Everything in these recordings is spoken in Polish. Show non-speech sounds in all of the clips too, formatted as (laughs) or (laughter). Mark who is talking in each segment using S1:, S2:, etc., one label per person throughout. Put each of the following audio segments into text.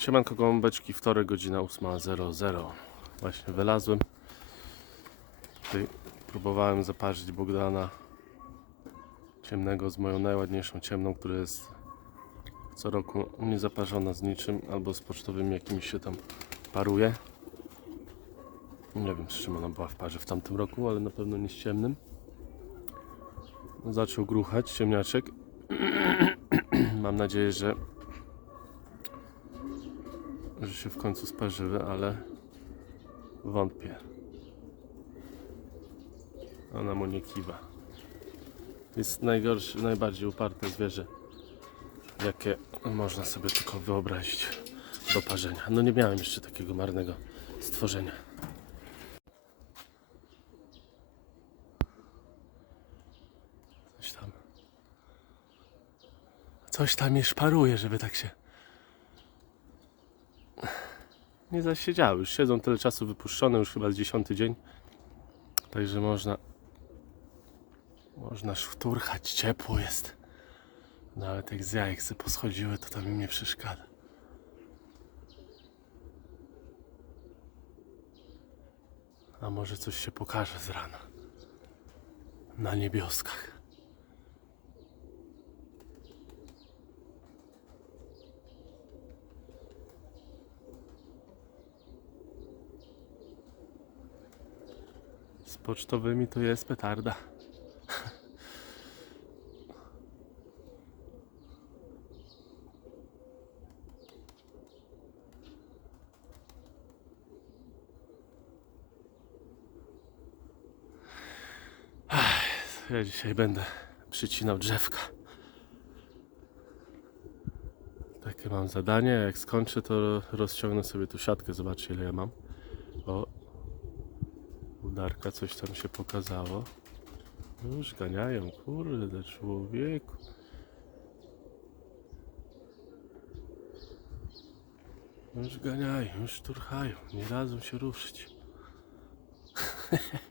S1: Siemanko gołąbeczki, wtorek, godzina 8.00. Właśnie wylazłem. Tutaj próbowałem zaparzyć Bogdana ciemnego z moją najładniejszą ciemną, która jest co roku nie zaparzona z niczym, albo z pocztowymi jakimiś się tam paruje. Nie wiem z czym ona była w parze w tamtym roku, ale na pewno nie z ciemnym. Zaczął gruchać ciemniaczek. (clears throat) Mam nadzieję, że że się w końcu sparzyły, ale wątpię. Ona mu nie kiwa. Jest najgorsze, najbardziej uparte zwierzę, jakie można sobie tylko wyobrazić do parzenia. No nie miałem jeszcze takiego marnego stworzenia. Coś tam. Coś tam je szparuje, żeby tak się nie zasiedziały. Już siedzą tyle czasu wypuszczone, już chyba z dziesiąty dzień. Także można można szturchać, ciepło jest. Nawet jak z jajek se poschodziły, to tam im nie przeszkadza. A może coś się pokaże z rana. Na niebioskach. Z pocztowymi to jest petarda. Ja dzisiaj będę przycinał drzewka. Takie mam zadanie. Jak skończę, to rozciągnę sobie tu siatkę. Zobaczcie, ile ja mam. Udarka coś tam się pokazało. Już ganiają, kurde, człowieku. Już ganiają, już turchają, nie dadzą się ruszyć. (laughs)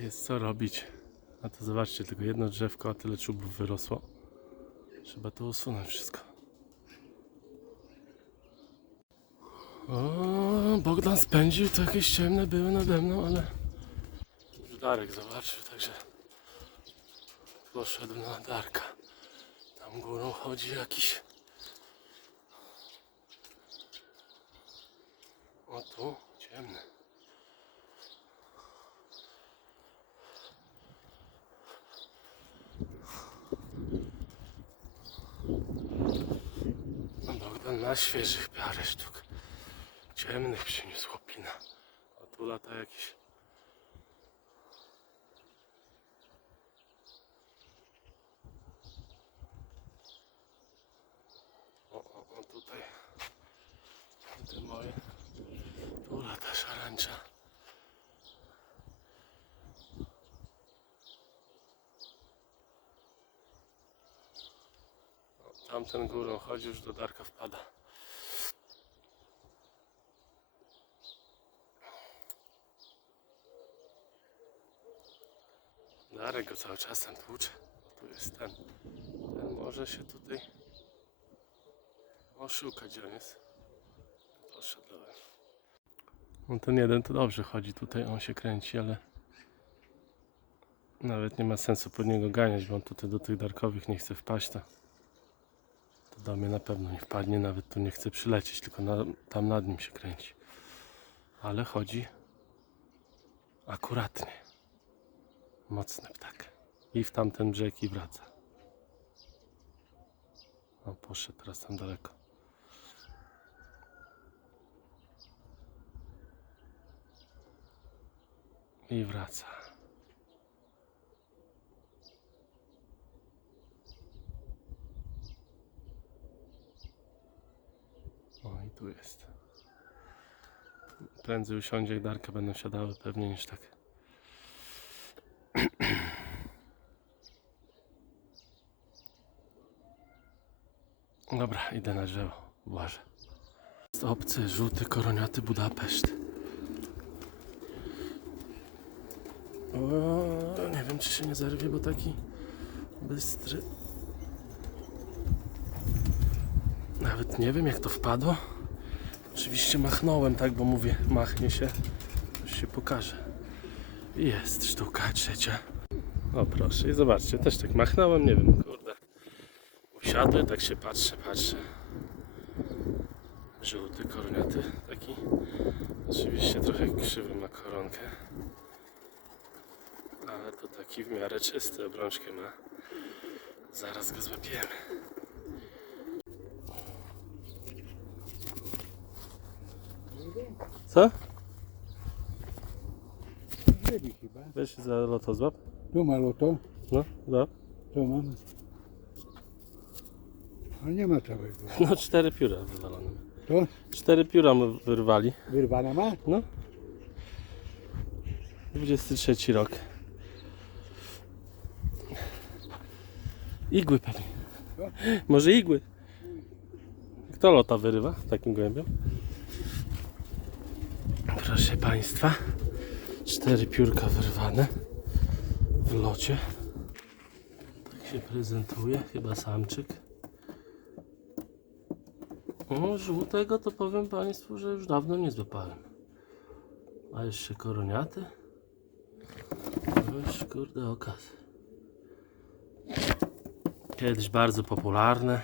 S1: Jest co robić. A to zobaczcie, tylko jedno drzewko, a tyle czubów wyrosło. Trzeba to usunąć wszystko. O, Bogdan spędził, to jakieś ciemne były nade mną, ale już Darek zobaczył, także poszedł na Darka. Tam górą chodzi jakiś. O tu, ciemny. Ma świeżych parę sztuk. Ciemnych przyniósł chłopina. A tu lata jakiś. Tutaj. Te moje. Tu lata szarańcza. Tamten górą chodzi, już do Darka wpada. Darek go cały czas tam tłucze. Tu jest ten. Ten może się tutaj oszukać, on jest. Poszedł dalej. No ten jeden to dobrze chodzi tutaj, on się kręci, ale nawet nie ma sensu pod niego ganiać, bo on tutaj do tych darkowych nie chce wpaść. To do mnie na pewno nie wpadnie, nawet tu nie chce przylecieć, tylko na, tam nad nim się kręci. Ale chodzi akuratnie. Mocny ptak. I w tamten brzeg i wraca. O, poszedł teraz tam daleko. I wraca. O, i tu jest. Prędzej usiądzie, jak Darka będą siadały pewnie niż tak. Dobra, idę na drzewo. Błażę. Obcy, żółty, koroniaty Budapeszt. O, nie wiem, czy się nie zerwie, bo taki bystry. Nawet nie wiem, jak to wpadło. Oczywiście machnąłem, tak, bo mówię, machnie się, już się pokaże. Jest sztuka trzecia. O proszę, i zobaczcie, też tak machnąłem, nie wiem, kurde. Usiadłem, tak się patrzę, patrzę. Żółty, koroniaty, taki. Oczywiście trochę krzywy ma koronkę. Ale to taki w miarę czysty, obrączkę ma. Zaraz go złapiemy. Co?
S2: Byli chyba.
S1: Weź za loto złap.
S2: Tu ma loto,
S1: No, złap.
S2: to mam. Ale nie ma całego. (laughs)
S1: No, cztery pióra wywalone.
S2: To
S1: Cztery pióra mu wyrwali.
S2: wyrwana ma?
S1: No. 23 rok. Igły pewnie. Może igły. Kto lota wyrywa takim gołębiem? Proszę Państwa. Cztery piórka wyrwane w locie. Tak się prezentuje. Chyba samczyk. O, żółtego to powiem Państwu, że już dawno nie złapałem. A jeszcze koroniaty? No Już kurde okaz. Kiedyś bardzo popularne.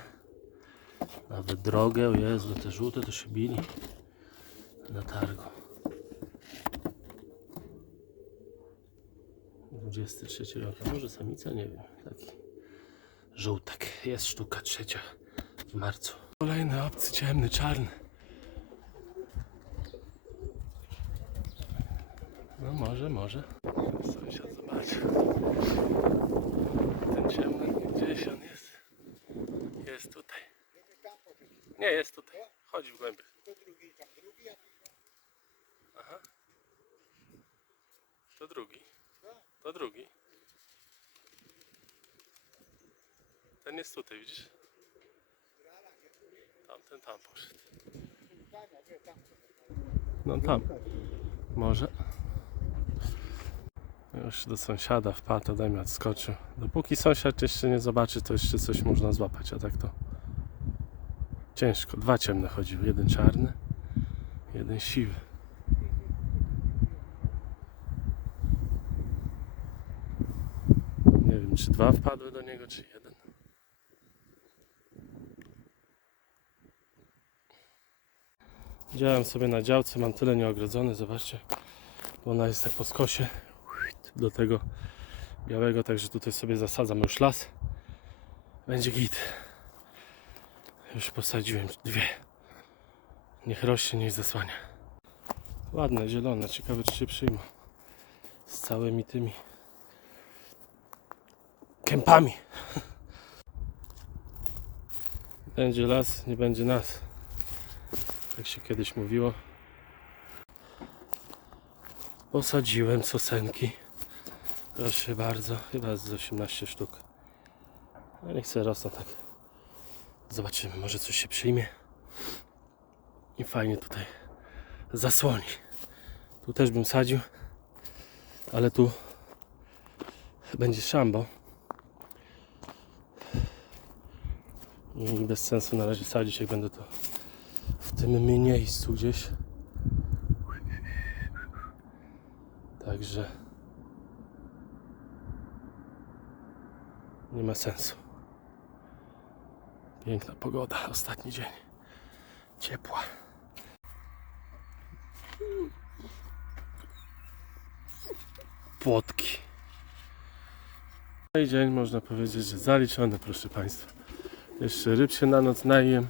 S1: Nawet drogie, o Jezu, te żółte to się bili na targu. 23 rok, a może samica? Nie wiem. Taki żółtek. Jest sztuka trzecia w marcu. Kolejny obcy, ciemny, czarny. No może, może. Sąsiad zobaczył. Ten ciemny, gdzieś on jest. Jest tutaj. Nie, jest tutaj. Chodzi w głębi. Aha. To drugi. To drugi. Ten jest tutaj, widzisz? Tamten tam poszedł. No tam. Może. Już do sąsiada wpadł, ode mnie odskoczył. Dopóki sąsiad jeszcze nie zobaczy, to jeszcze coś można złapać, a tak to ciężko. Dwa ciemne chodziły, jeden czarny, jeden siwy. Nie wiem, czy dwa wpadły do niego, czy jeden. Działam sobie na działce, mam tyle nieogrodzone, zobaczcie, bo ona jest tak po skosie do tego białego, także tutaj sobie zasadzam już las. Będzie git. Już posadziłem dwie. Niech rośnie, niech zasłania. Ładne, zielone, ciekawe czy się przyjmą. Z całymi tymi kępami. Będzie las, nie będzie nas. Jak się kiedyś mówiło. Posadziłem sosenki. Proszę bardzo, chyba z 18 sztuk. No niech sobie rosną tak. Zobaczymy, może coś się przyjmie. I fajnie tutaj zasłoni. Tu też bym sadził, ale tu będzie szambo. I bez sensu na razie sadzić, jak będę to w tym miejscu gdzieś. Także nie ma sensu. Piękna pogoda, ostatni dzień. Ciepła. Płotki. I dzień można powiedzieć, że zaliczony, proszę Państwa. Jeszcze ryb się na noc najem.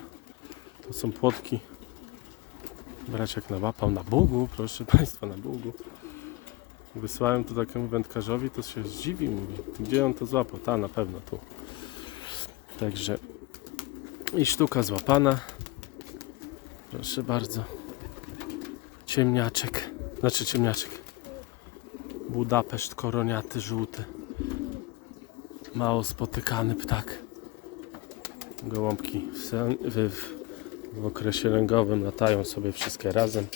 S1: To są płotki. Braciak nałapał na Bugu, proszę Państwa, na Bugu. Wysłałem to takiemu wędkarzowi, to się zdziwił, mówi, gdzie on to złapał? Ta, na pewno tu. Także i sztuka złapana. Proszę bardzo. Ciemniaczek, znaczy ciemniaczek. Budapeszt koroniaty, żółty. Mało spotykany ptak. Gołąbki w, w, w okresie ręgowym latają sobie wszystkie razem.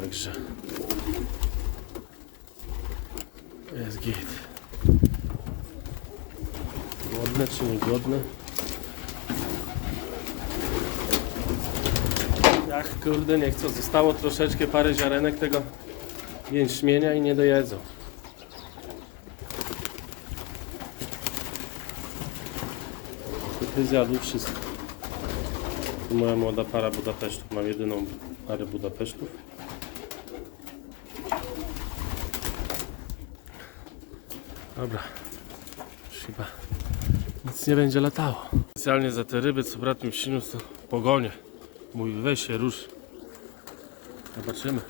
S1: Także jest git. Głodne czy nie głodne? Jak kurde nie chcą. Zostało troszeczkę parę ziarenek tego jęczmienia i nie dojedzą. Zjadł wszystko. Tu moja młoda para Budapesztów. Mam jedyną parę Budapesztów. Dobra. Już chyba nic nie będzie latało. Specjalnie za te ryby, co brat mi przyniósł, to pogonię. Mówi weź się, rusz. Zobaczymy.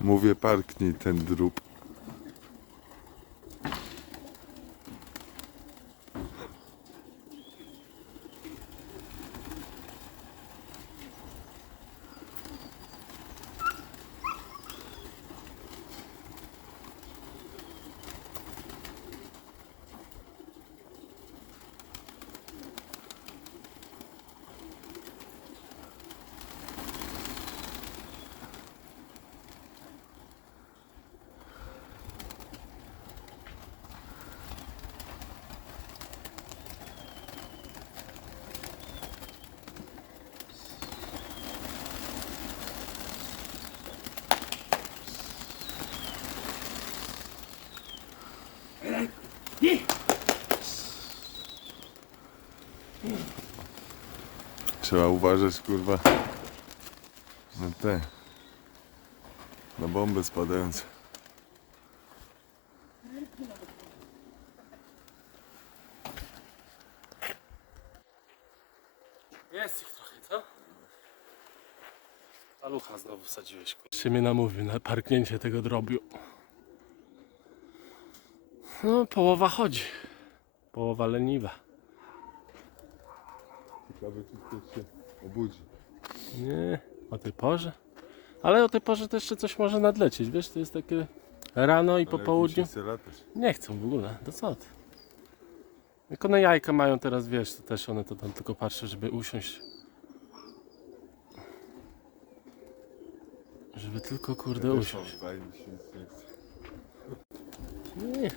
S3: Mówię, parknij ten drób. Trzeba uważać, kurwa, na te, na bomby spadające.
S1: Jest ich trochę, co? Palucha znowu wsadziłeś. Się mnie namówił na parknięcie tego drobiu. No, połowa chodzi. Połowa leniwa.
S3: Ciekawe, czy ktoś się obudzi.
S1: Nie, o tej porze. Ale o tej porze to jeszcze coś może nadlecieć, wiesz, to jest takie rano i po południu. Nie chcą w ogóle, to co ty? Jak one jajka mają teraz, wiesz, to też one to tam tylko patrzą, żeby usiąść. Żeby tylko kurde usiąść.
S3: Nie.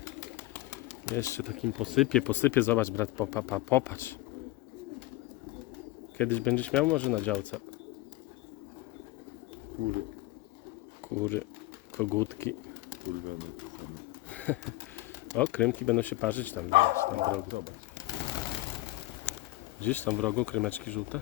S1: Jeszcze takim posypie, posypie, zobacz brat, popa, pa, popatrz. Kiedyś będziesz miał może na działce.
S3: Kury,
S1: Kury, kogutki.
S3: kurwione to same. (laughs)
S1: O, krymki będą się parzyć tam, tam w rogu.
S3: Zobacz.
S1: Gdzieś tam w rogu krymeczki żółte.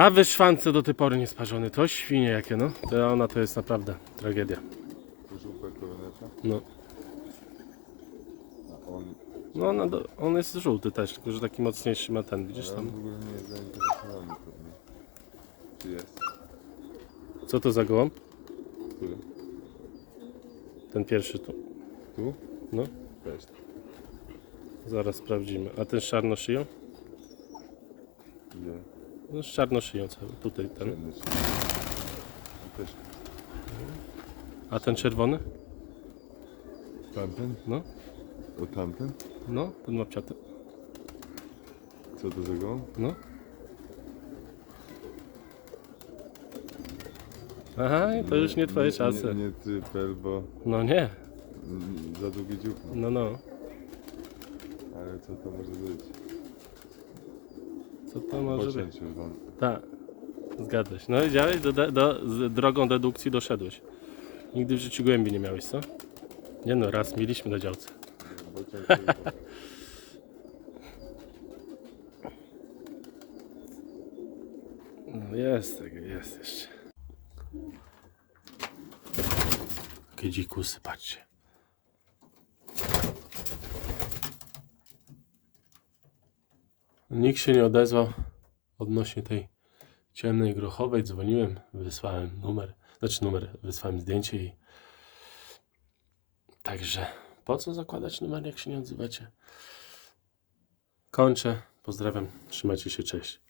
S1: A wyszwance do tej pory nie sparzony. To świnie jakie no. To ona to jest naprawdę tragedia.
S3: Koroneta,
S1: No.
S3: a on,
S1: No ona do, on jest żółty też, tylko że taki mocniejszy ma ten, widzisz tam.
S3: w ogóle nie jest zainteresowany pewnie. Czy jest?
S1: Co to za gołąb?
S3: Który?
S1: Ten pierwszy tu.
S3: Tu?
S1: No.
S3: Weź.
S1: Zaraz sprawdzimy. A ten z czarnoszyją? No z czarnoszyją cały. Tutaj ten.
S3: Też.
S1: A ten czerwony?
S3: Tamten?
S1: No.
S3: O tamten?
S1: No, ten łapciaty.
S3: Co to za gołąb?
S1: No. Aha, to już nie twoje czasy.
S3: Nie, nie ty, Pel, bo
S1: No nie,
S3: mm, za długi dziób
S1: no no.
S3: Ale co to może być?
S1: Co to może być? Tak, zgadza się. No widziałeś, do, do, do, z drogą dedukcji doszedłeś. Nigdy w życiu głębi nie miałeś, co? Nie no, raz mieliśmy na działce. (laughs) No jest tego, jest jeszcze. Dzikusy, patrzcie. Nikt się nie odezwał odnośnie tej ciemnej grochowej. Dzwoniłem, wysłałem numer, znaczy numer, wysłałem zdjęcie i Także po co zakładać numer, jak się nie odzywacie? Kończę. Pozdrawiam. Trzymajcie się. Cześć.